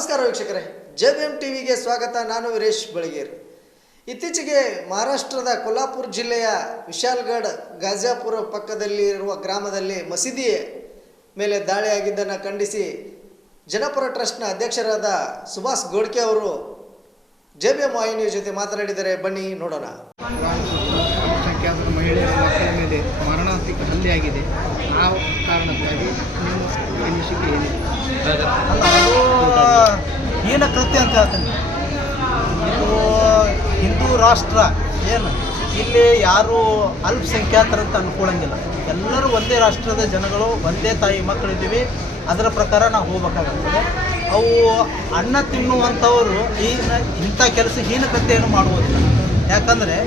ನಮಸ್ಕಾರ ವೀಕ್ಷಕರೇ J B M ಟಿವಿಗೆ ಸ್ವಾಗತ. ನಾನು ವೀರೇಶ್ ಬಳಗೇರ್. ಇತ್ತೀಚೆಗೆ ಮಹಾರಾಷ್ಟ್ರದ ಕೊಲ್ಹಾಪುರ ಜಿಲ್ಲೆಯ ವಿಶಾಲ್ಗಢ ಗಾಜಾಪುರ ಪಕ್ಕದಲ್ಲಿ ಇರುವ ಗ್ರಾಮದಲ್ಲಿ ಮಸೀದಿ ಮೇಲೆ ದಾಳಿಯಾಗಿದ್ದನ್ನು ಖಂಡಿಸಿ ಜನಪರ ಟ್ರಸ್ಟ್ನ ಅಧ್ಯಕ್ಷರಾದ ಸುಭಾಷ್ ಗೋಡ್ಕೆ ಅವರು ಜೆ ಬಿ ಎಂ ವಾಹಿನಿಯ ಜೊತೆ ಮಾತನಾಡಿದರೆ ಬನ್ನಿ ನೋಡೋಣ. ಅಲ್ಪಸಂಖ್ಯಾತರ ಮಹಿಳೆಯರ ಮಕ್ಕಳ ಮೇಲೆ ಮಾರಣಾಂತಿಕ ಹಲ್ಲೆ ಆಗಿದೆ. ಆ ಕಾರಣಕ್ಕಾಗಿ ನಿಮ್ಮ ಅನಿಸಿಕೆ ಏನಿದೆ? ಹೀನ ಕೃತ್ಯ ಅಂತ ಹೇಳ್ತೀನಿ. ಇದು ಹಿಂದೂ ರಾಷ್ಟ್ರ, ಏನು? ಇಲ್ಲಿ ಯಾರು ಅಲ್ಪಸಂಖ್ಯಾತರಂತ ಅನ್ಕೊಳ್ಳಂಗಿಲ್ಲ ಎಲ್ಲರೂ ಒಂದೇ ರಾಷ್ಟ್ರದ ಜನಗಳು, ಒಂದೇ ತಾಯಿ ಮಕ್ಕಳಿದ್ದೀವಿ. ಅದರ ಪ್ರಕಾರ ನಾವು ಹೋಗ್ಬೇಕಾಗ್ತದೆ ಅವು ಅನ್ನ ತಿನ್ನುವಂಥವರು ಈ ಇಂಥ ಕೆಲಸ ಹೀನ ಕೃತ್ಯನ್ನು ಮಾಡುವುದಿಲ್ಲ. ಯಾಕಂದರೆ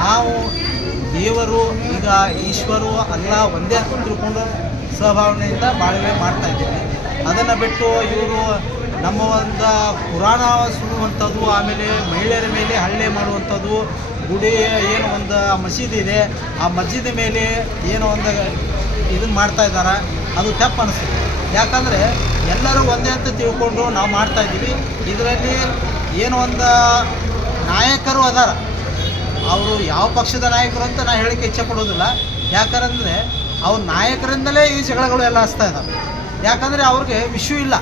ನಾವು ದೇವರು, ಈಗ ಈಶ್ವರು ಅಲ್ಲ ಒಂದೇ ತಿಳ್ಕೊಂಡು ಸಹಭಾವನೆಯಿಂದ ಬಾಳ್ವೆ ಮಾಡ್ತಾ ಇದ್ದೀವಿ. ಅದನ್ನು ಬಿಟ್ಟು ಇವರು ನಮ್ಮ ಒಂದು ಪುರಾಣ ಸುಡುವಂಥದ್ದು ಆಮೇಲೆ ಮಹಿಳೆಯರ ಮೇಲೆ ಹಳ್ಳೆ ಮಾಡುವಂಥದ್ದು, ಗುಡಿ ಏನು ಒಂದು ಮಸೀದಿ ಇದೆ, ಆ ಮಸೀದಿ ಮೇಲೆ ಏನೋ ಒಂದು ಇದನ್ನು ಮಾಡ್ತಾ ಇದ್ದಾರೆ. ಅದು ತಪ್ಪು ಅನಿಸ್ತದೆ ಯಾಕಂದರೆ ಎಲ್ಲರೂ ಒಂದೇ ಅಂತ ತಿಳ್ಕೊಂಡು ನಾವು ಮಾಡ್ತಾ ಇದ್ದೀವಿ. ಇದರಲ್ಲಿ ಏನು ಒಂದು ನಾಯಕರು ಅದಾರ. ಅವರು ಯಾವ ಪಕ್ಷದ ನಾಯಕರು ಅಂತ ನಾನು ಹೇಳಕ್ಕೆ ಇಚ್ಛೆ ಪಡೋದಿಲ್ಲ. ಯಾಕಂದರೆ ಅವ್ರ ನಾಯಕರಿಂದಲೇ ಈ ಜಗಳಗಳು ಎಲ್ಲ ಹಚ್ತಾ ಇದ್ದಾವೆ ಯಾಕಂದರೆ ಅವ್ರಿಗೆ ವಿಶ್ವ ಇಲ್ಲ.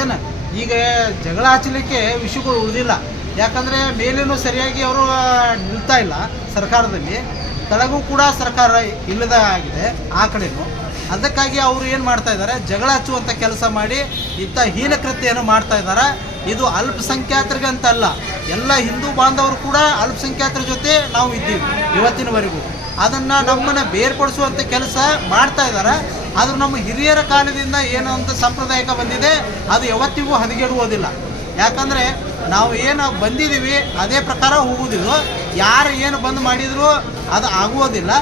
ಏನು? ಈಗ ಜಗಳ ಹಚ್ಚಲಿಕ್ಕೆ ವಿಷಯಗಳು ಉಳಿದಿಲ್ಲ. ಯಾಕಂದರೆ ಮೇಲೇನು ಸರಿಯಾಗಿ ಅವರು ನಿಲ್ತಾ ಇಲ್ಲ ಸರ್ಕಾರದಲ್ಲಿ. ತಳಗೂ ಕೂಡ ಸರ್ಕಾರ ಇಲ್ಲದ ಆಗಿದೆ ಆ ಕಡೆನೂ. ಅದಕ್ಕಾಗಿ ಅವರು ಏನು ಮಾಡ್ತಾ ಇದ್ದಾರೆ? ಜಗಳ ಹಚ್ಚುವಂಥ ಕೆಲಸ ಮಾಡಿ ಇಂಥ ಹೀನ ಕೃತ್ಯವನ್ನು ಮಾಡ್ತಾ ಇದ್ದಾರೆ. ಇದು ಅಲ್ಪಸಂಖ್ಯಾತರಿಗೆ ಅಂತ ಅಲ್ಲ ಎಲ್ಲ ಹಿಂದೂ ಬಾಂಧವರು ಕೂಡ ಅಲ್ಪಸಂಖ್ಯಾತರ ಜೊತೆ ನಾವು ಇದ್ದೀವಿ ಇವತ್ತಿನವರೆಗೂ. ಅದನ್ನು ನಮ್ಮನ್ನು ಬೇರ್ಪಡಿಸುವಂಥ ಕೆಲಸ ಮಾಡ್ತಾ ಇದ್ದಾರೆ. ಆದರೂ ನಮ್ಮ ಹಿರಿಯರ ಕಾಲದಿಂದ ಏನು ಅಂತ ಸಾಂಪ್ರದಾಯಿಕ ಬಂದಿದೆ. ಅದು ಯಾವತ್ತಿಗೂ ಹದಗೆಡುವುದಿಲ್ಲ. ಯಾಕಂದರೆ ನಾವು ಏನು ಬಂದಿದ್ದೀವಿ, ಅದೇ ಪ್ರಕಾರ ಹೋಗುವುದಿಲ್ಲ ಯಾರು ಏನು ಬಂದು ಮಾಡಿದರೂ ಅದು ಆಗುವುದಿಲ್ಲ.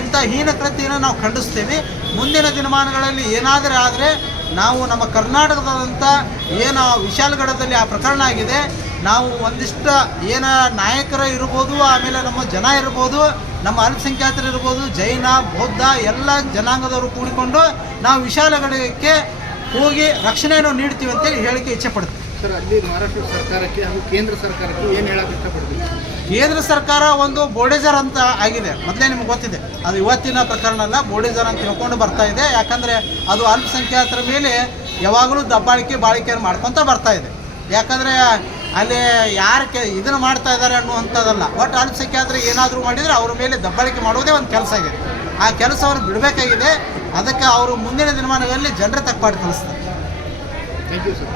ಇಂಥ ಹೀನ ಕೃತಿಯನ್ನು ನಾವು ಖಂಡಿಸ್ತೀವಿ. ಮುಂದಿನ ದಿನಮಾನಗಳಲ್ಲಿ ಏನಾದರೂ ಆದರೆ ನಾವು ನಮ್ಮ ಕರ್ನಾಟಕದಾದಂಥ ಏನು ವಿಶಾಲಗಢದಲ್ಲಿ ಆ ಪ್ರಕರಣ ಆಗಿದೆ. ನಾವು ಒಂದಿಷ್ಟು ಏನ ನಾಯಕರು ಇರ್ಬೋದು ಆಮೇಲೆ ನಮ್ಮ ಜನ ಇರ್ಬೋದು ನಮ್ಮ ಅಲ್ಪಸಂಖ್ಯಾತರು ಇರ್ಬೋದು ಜೈನ ಬೌದ್ಧ ಎಲ್ಲ ಜನಾಂಗದವರು ಕೂಡಿಕೊಂಡು ನಾವು ವಿಶಾಲಗಢಕ್ಕೆ ಹೋಗಿ ರಕ್ಷಣೆಯನ್ನು ನೀಡ್ತೀವಿ ಅಂತ ಹೇಳಿಕೆ ಇಚ್ಛೆ ಪಡ್ತೀವಿ. ಸರ್ ಅಲ್ಲಿ ಮಹಾರಾಷ್ಟ್ರ ಸರ್ಕಾರಕ್ಕೆ ಹಾಗೂ ಕೇಂದ್ರ ಸರ್ಕಾರಕ್ಕೆ ಏನು ಹೇಳಕ್ಕೆ ಇಷ್ಟಪಡ್ತೀವಿ ಕೇಂದ್ರ ಸರ್ಕಾರ ಒಂದು ಬೋಡೇಜರ್ ಅಂತ ಆಗಿದೆ. ಮೊದಲೇ ನಿಮ್ಗೆ ಗೊತ್ತಿದೆ. ಅದು ಇವತ್ತಿನ ಪ್ರಕರಣ ಅಲ್ಲ ಬೋಡೇಜರ್ ಅಂತ ತಿಳ್ಕೊಂಡು ಬರ್ತಾ ಇದೆ. ಯಾಕಂದರೆ ಅದು ಅಲ್ಪಸಂಖ್ಯಾತರ ಮೇಲೆ ಯಾವಾಗಲೂ ದಬ್ಬಾಳಿಕೆ ಬಾಳಿಕೆಯನ್ನು ಮಾಡ್ಕೊತ ಬರ್ತಾ ಇದೆ. ಯಾಕಂದರೆ ಅಲ್ಲಿ ಯಾರು ಕೆ ಇದನ್ನು ಮಾಡ್ತಾ ಇದ್ದಾರೆ ಅನ್ನುವಂಥದ್ದಲ್ಲ. ಒಟ್ಟು ಅಲ್ಪಸಂಖ್ಯಾತರು ಏನಾದರೂ ಮಾಡಿದರೆ ಅವ್ರ ಮೇಲೆ ದಬ್ಬಾಳಿಕೆ ಮಾಡೋದೇ ಒಂದು ಕೆಲಸ ಆಗಿದೆ ಆ ಕೆಲಸವನ್ನು ಬಿಡಬೇಕಾಗಿದೆ. ಅದಕ್ಕೆ ಅವರು ಮುಂದಿನ ದಿನಮಾನಗಳಲ್ಲಿ ಜನರ ತಕ್ಕ ಕಲಿಸ್ತಾರೆ. Thank you sir